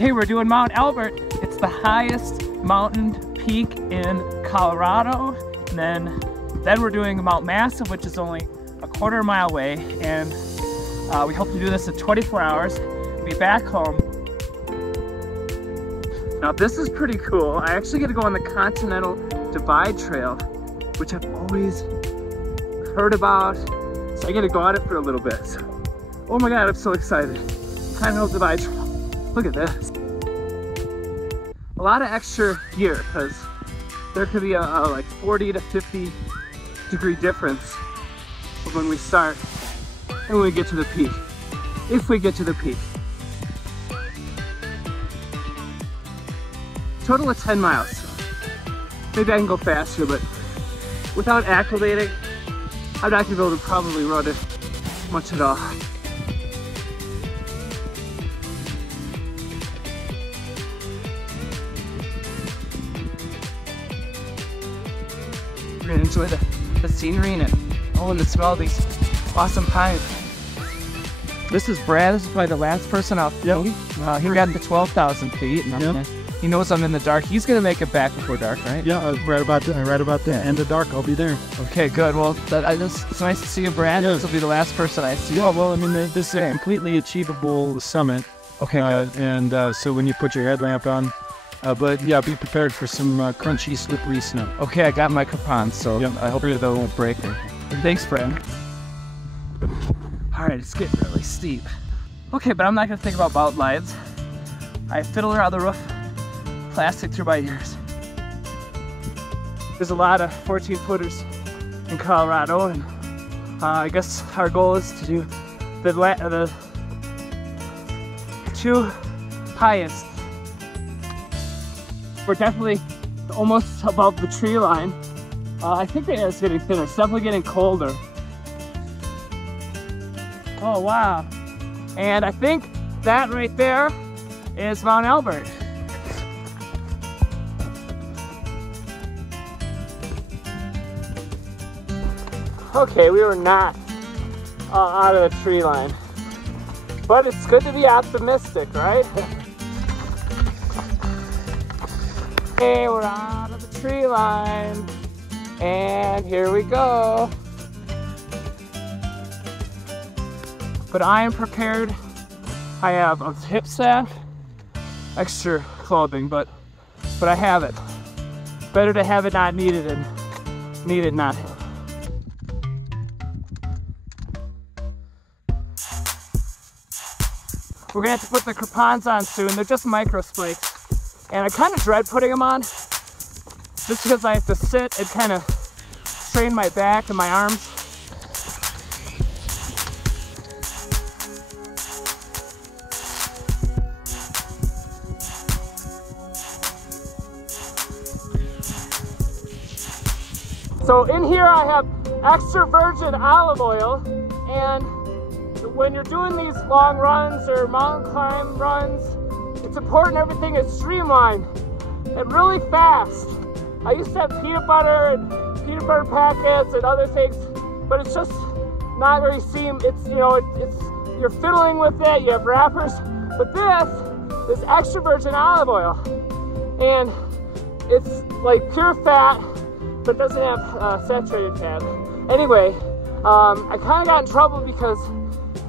Okay, we're doing Mount Elbert. It's the highest mountain peak in Colorado. And then we're doing Mount Massive, which is only a quarter mile away. And we hope to do this in 24 hours. Be back home. Now this is pretty cool. I actually get to go on the Continental Divide Trail, which I've always heard about. So I get to go on it for a little bit. So, oh my God, I'm so excited. Continental Divide Trail. Look at this. A lot of extra gear because there could be a like 40 to 50 degree difference when we start and when we get to the peak. If we get to the peak. Total of 10 miles. Maybe I can go faster, but without acclimating, I'm not gonna be able to probably run it much at all. We're gonna enjoy the scenery and the smell of these awesome pines. This is Brad. This is probably the last person out there. He got to 12,000 feet. And he knows I'm in the dark. He's gonna make it back before dark, right? Yeah, right about the end of dark. I'll be there. Okay, good. Well, it's nice to see you, Brad. Yeah. This will be the last person I see. Yeah, well, I mean, this is a completely achievable summit. Okay, so when you put your headlamp on, but yeah, be prepared for some crunchy, slippery snow. Okay, I got my coupons, so I hope that won't break. Thanks, Brad. All right, it's getting really steep. Okay, but I'm not gonna think about mountain lions. I fiddle around the roof, plastic through my ears. There's a lot of 14-footers in Colorado, and I guess our goal is to do the two highest. We're definitely almost above the tree line. I think the air is getting thinner. It's definitely getting colder. Oh, wow. And I think that right there is Mount Elbert. Okay, we were not out of the tree line. But it's good to be optimistic, right? Okay, we're out of the tree line. And here we go. But I am prepared. I have a hip sack, extra clothing, but I have it. Better to have it not needed than need it not. We're gonna have to put the crepons on soon. They're just micro spikes. And I kind of dread putting them on just because I have to sit and kind of strain my back and my arms. So in here I have extra virgin olive oil, and when you're doing these long runs or mountain climb runs, it's important everything is streamlined and really fast. I used to have peanut butter packets and other things, but it's just not very it's you're fiddling with it, you have wrappers, but this is extra virgin olive oil, and it's like pure fat, but doesn't have saturated fat. Anyway, I kind of got in trouble because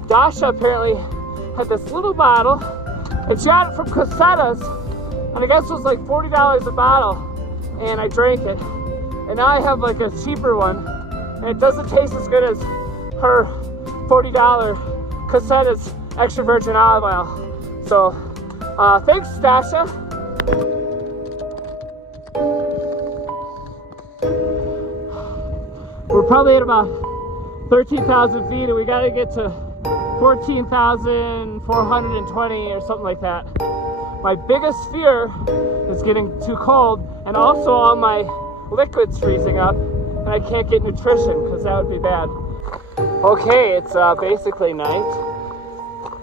Dasha apparently had this little bottle, and she got it from Casetas, and I guess it was like $40 a bottle, and I drank it. And now I have like a cheaper one, and it doesn't taste as good as her $40 Casetas extra virgin olive oil. So, thanks, Dasha. We're probably at about 13,000 feet, and we gotta get to 14,420 or something like that. My biggest fear is getting too cold, and also all my liquids freezing up, and I can't get nutrition because that would be bad. Okay, it's basically night,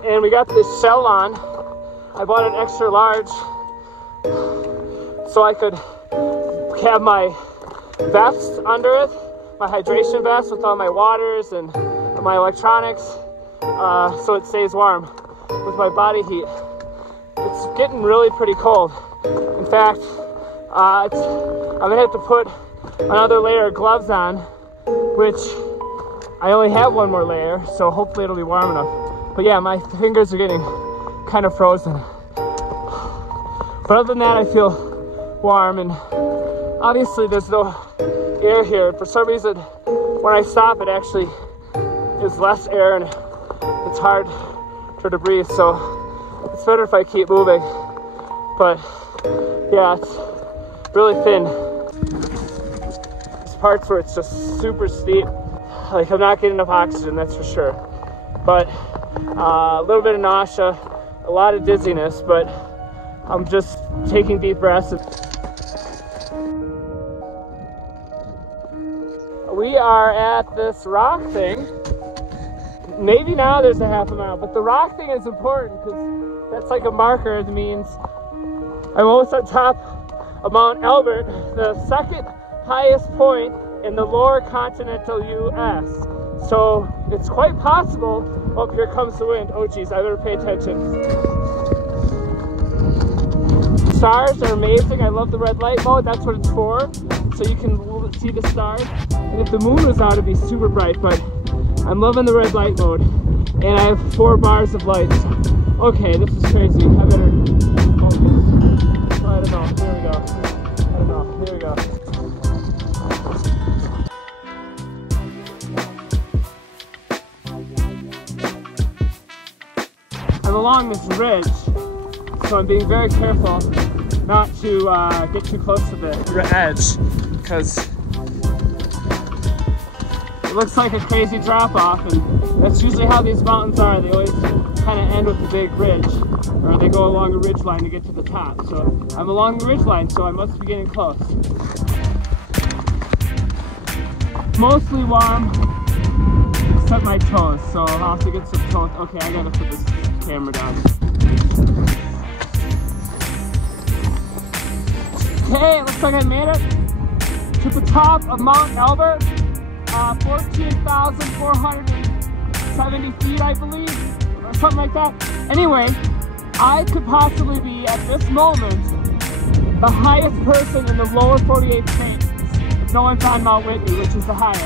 and we got this shell on. I bought an extra large so I could have my vest under it, my hydration vest with all my waters and my electronics, so it stays warm with my body heat. it's getting really pretty cold. In fact, I'm gonna have to put another layer of gloves on, which I only have one more layer, so hopefully it'll be warm enough. But yeah, my fingers are getting kind of frozen. But other than that, I feel warm, and obviously there's no air here. For some reason, when I stop, it actually is less air and it's hard to breathe, so it's better if I keep moving. But yeah, it's really thin. There's parts where it's just super steep. Like, I'm not getting enough oxygen, that's for sure. But a little bit of nausea, a lot of dizziness, but I'm just taking deep breaths. We are at this rock thing. Maybe now there's a half a mile, but the rock thing is important because that's like a marker. It means I'm almost on top of Mount Elbert, the second highest point in the lower continental US. So it's quite possible. Oh, here comes the wind. Oh geez, I better pay attention. Stars are amazing. I love the red light mode. That's what it's for. So you can see the stars. And if the moon was out, it'd be super bright, but I'm loving the red light mode. And I have 4 bars of lights. Okay, this is crazy. I better focus. Oh, I don't know. Here we go. I don't know. Here we go. I'm along this ridge, so I'm being very careful not to get too close to the edge, because it looks like a crazy drop off, and that's usually how these mountains are. They always kind of end with a big ridge, or they go along a ridge line to get to the top. So I'm along the ridge line, so I must be getting close. Mostly warm, except my toes, so I'll have to get some toes. Okay, I gotta put this camera down. Okay, it looks like I made it to the top of Mount Elbert. 14,470 feet, I believe, or something like that. Anyway, I could possibly be, at this moment, the highest person in the lower 48 states. If no one's on Mount Whitney, which is the highest.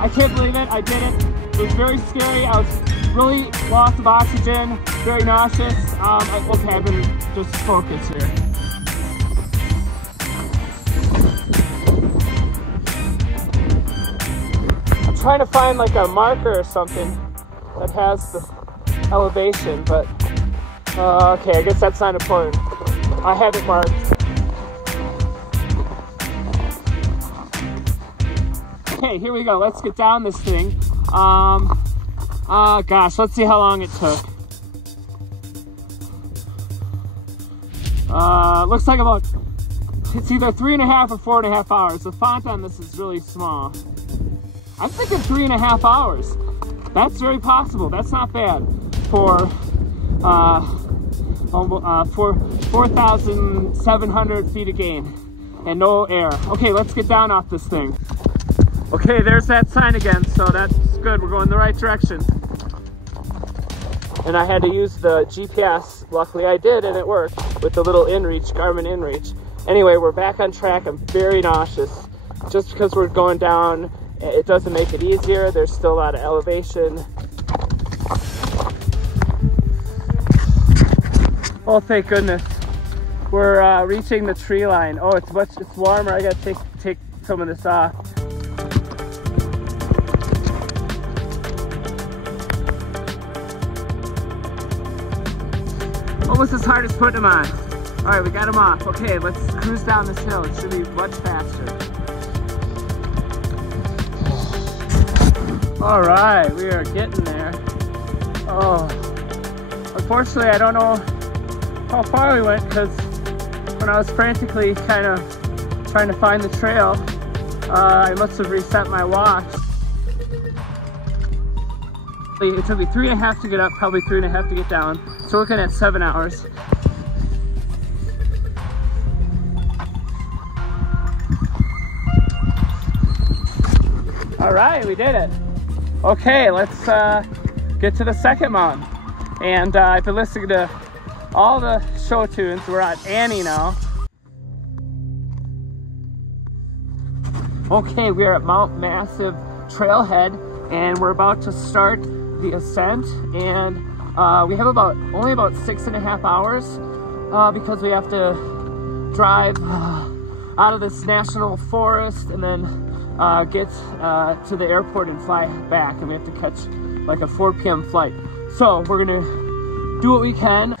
I can't believe it, I did it. It was very scary. I was really lost of oxygen, very nauseous. Okay, I better just focus here. Trying to find like a marker or something that has the elevation, but okay, I guess that's not important. I have it marked. Okay, here we go. Let's get down this thing. Gosh, let's see how long it took. Looks like it's either 3.5 or 4.5 hours. The font on this is really small. I'm thinking 3.5 hours. That's very possible. That's not bad for 4,700 feet of gain and no air. Okay, let's get down off this thing. Okay, there's that sign again, so that's good. We're going the right direction. And I had to use the GPS. Luckily I did, and it worked with the little inReach, Garmin inReach. Anyway, we're back on track. I'm very nauseous. Just because we're going down, it doesn't make it easier. There's still a lot of elevation. Oh, thank goodness. We're reaching the tree line. Oh, it's warmer. I gotta take some of this off. Almost as hard as putting them on. All right, we got them off. Okay, let's cruise down this hill. It should be much faster. All right, we are getting there. Oh, unfortunately, I don't know how far we went, because when I was frantically kind of trying to find the trail, I must have reset my watch. It took me 3.5 to get up, probably 3.5 to get down. So we're looking at 7 hours. All right, we did it. Okay, let's get to the second mountain. And I've been listening to all the show tunes. We're at Annie now. Okay, we are at Mount Massive Trailhead, and we're about to start the ascent, and we have only about 6.5 hours because we have to drive out of this national forest and then get to the airport and fly back, and we have to catch like a 4 p.m. flight. So we're gonna do what we can.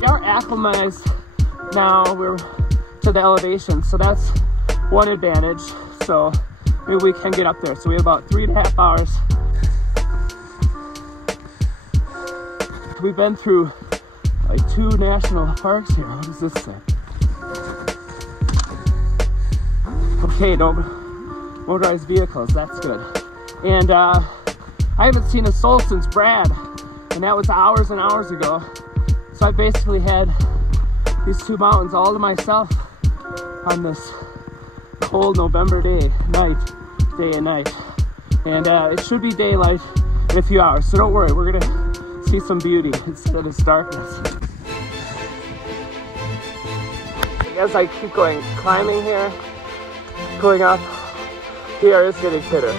We are acclimatized now. We're to the elevation, so that's one advantage. So maybe we can get up there. So we have about 3.5 hours. We've been through like 2 national parks here. What does this say? Okay, no motorized vehicles, that's good. And I haven't seen a soul since Brad, and that was hours and hours ago. So I basically had these 2 mountains all to myself on this cold November day and night. And it should be daylight in a few hours, so don't worry, we're gonna see some beauty instead of this darkness. As I keep going, climbing here, going up, the air is getting thinner.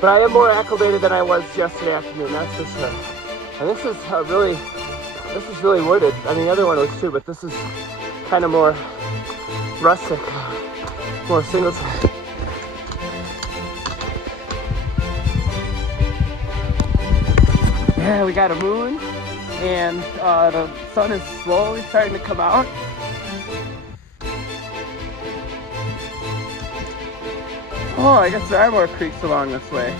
But I am more acclimated than I was yesterday afternoon, that's for sure. And this is really wooded. I mean, the other one was too, but this is kind of more rustic, more single track. Yeah, we got a moon, and the sun is slowly starting to come out. Oh, I guess there are more creeks along this way.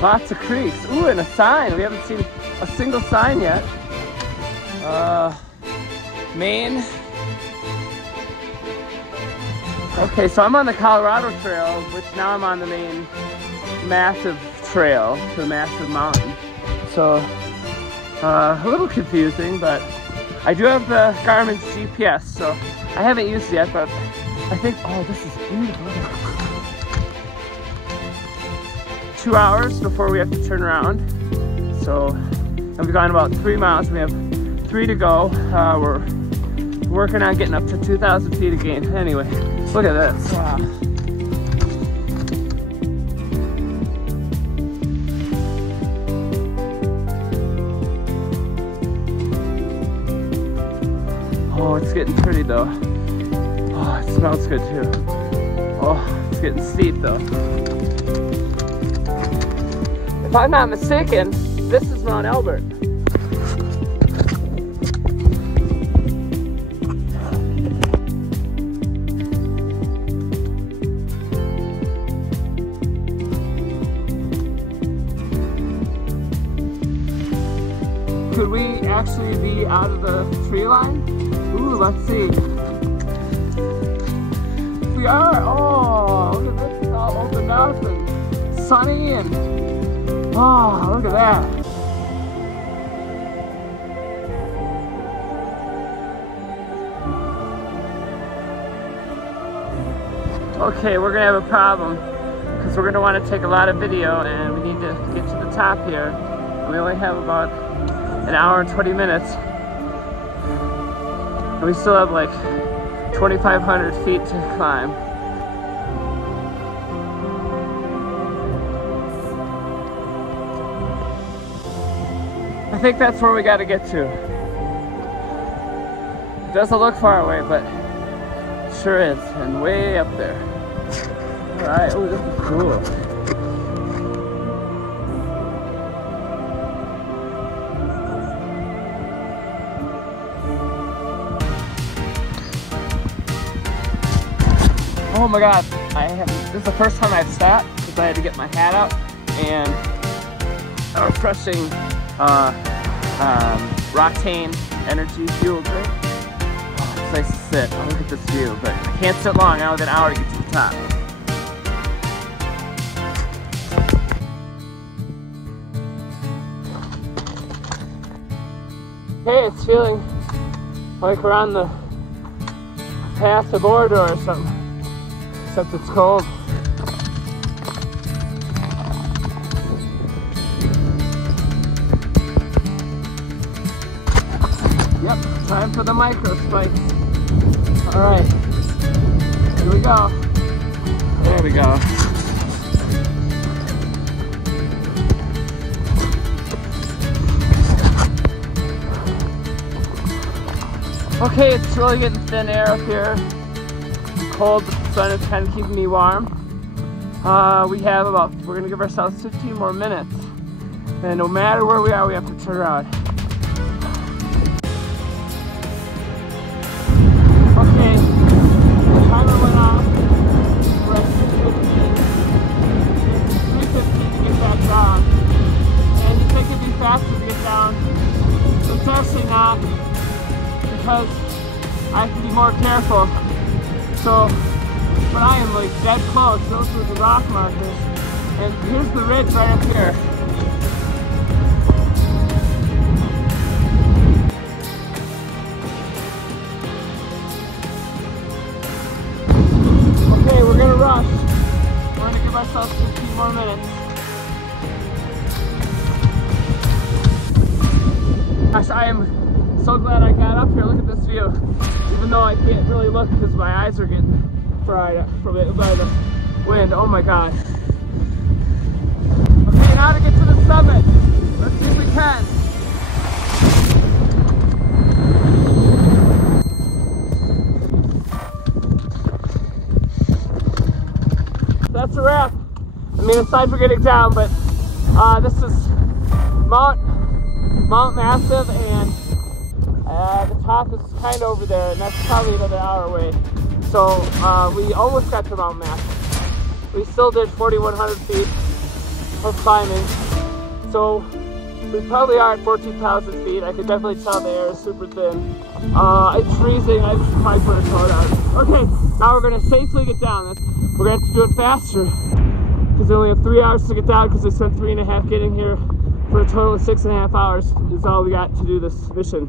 Lots of creeks. Ooh, and a sign. We haven't seen a single sign yet. Maine. Okay, so I'm on the Colorado Trail, which now I'm on the main massive trail to the massive mountain. So, a little confusing, but I do have the Garmin's GPS, so I haven't used it yet, but I think, oh, this is beautiful. 2 hours before we have to turn around. So, we've gone about 3 miles, we have 3 to go. We're working on getting up to 2,000 feet again. Anyway, look at this, wow. Oh, it's getting pretty though. Oh, it smells good too. Oh, it's getting steep though. If I'm not mistaken, this is Mount Elbert. Could we actually be out of the tree line? Ooh, let's see. We are. Oh, look at this. It's all opened up and sunny, and oh, look at that. Okay, we're gonna have a problem because we're gonna want to take a lot of video, and we need to get to the top here. We only have about an hour and 20 minutes. And we still have like 2,500 feet to climb. I think that's where we got to get to. It doesn't look far away, but it sure is, and way up there. All right, oh, this is cool. Oh my god, this is the first time I've stopped because I had to get my hat out, and a refreshing Roctane energy fuel drink. Oh, it's nice to sit. Oh, look at this view, but I can't sit long. I have an hour to get to the top. Hey, it's feeling like we're on the path to Mordor or something. Except it's cold. Yep, time for the micro spikes. All right, here we go. There we go. Okay, it's really getting thin air up here. It's cold, but the sun is kind of keeping me warm. We're gonna give ourselves 15 more minutes. And no matter where we are, we have to turn around. Okay, the timer went off. We're at 3:15 to get back down. And you think it'd be faster to get down, but it's actually not, because I have to be more careful. So, but I am like dead close. Those were the rock markers. And here's the ridge right up here. Okay, we're gonna rush. We're gonna give ourselves 15 more minutes. Gosh, I am so glad I got up here. Look at this view. Even though I can't really look because my eyes are getting fried from it by the wind. Oh my god. Okay, now to get to the summit. Let's see if we can. That's a wrap. I mean, aside from getting down, but this is Mount Massive, and the top is kind of over there, and that's probably another hour away. So we almost got to Mount Massive. We still did 4,100 feet of climbing. So we probably are at 14,000 feet. I can definitely tell the air is super thin. It's freezing. I just might put a coat on. Okay, now we're gonna safely get down. We're gonna have to do it faster because we only have 3 hours to get down because we spent 3.5 getting here. For a total of 6.5 hours is all we got to do this mission.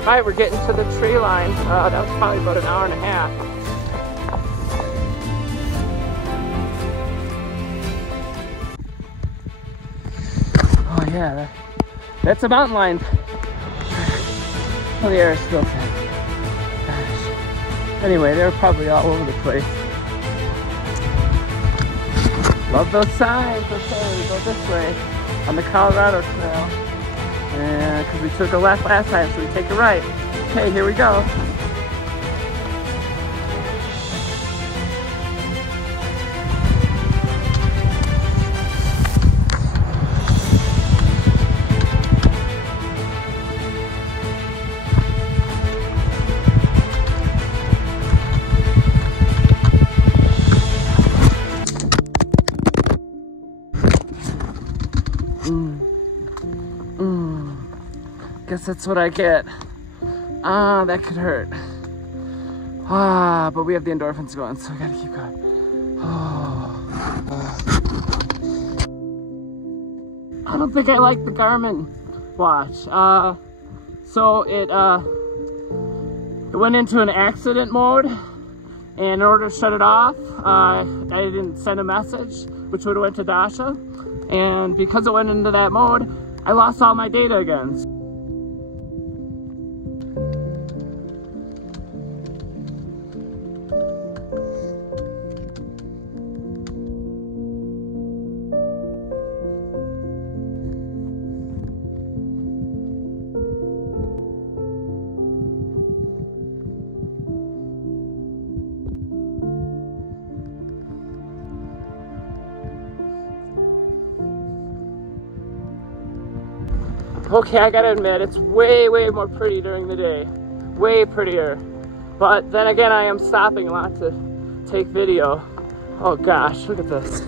Alright, we're getting to the tree line. That was probably about an hour and a half. Oh yeah, that's a mountain lion. Oh, the air is still thin. Gosh. Anyway, they're probably all over the place. Love those signs. Okay, we go this way on the Colorado Trail. And because we took a left last time, so we take a right. Okay, here we go. Guess that's what I get. Ah, that could hurt. Ah, but we have the endorphins going, so we gotta keep going. I don't think I like the Garmin watch. So it went into an accident mode, and in order to shut it off, I didn't send a message, which would have went to Dasha. And because it went into that mode, I lost all my data again. Okay, I gotta admit, it's way more pretty during the day. Way prettier. But then again, I am stopping a lot to take video. Oh gosh, look at this.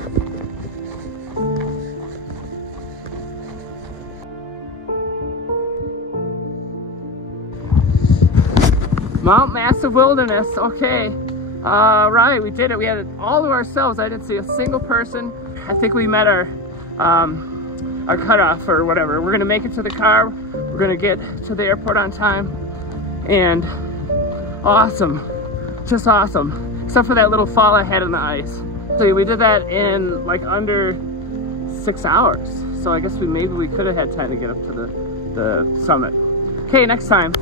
Mount Massive Wilderness, okay. Right, we did it. We had it all to ourselves. I didn't see a single person. I think we met our our cutoff or whatever. We're gonna make it to the car. We're gonna get to the airport on time. And awesome, just awesome. Except for that little fall I had in the ice. So we did that in like under 6 hours. So I guess maybe we could have had time to get up to the summit. Okay, next time.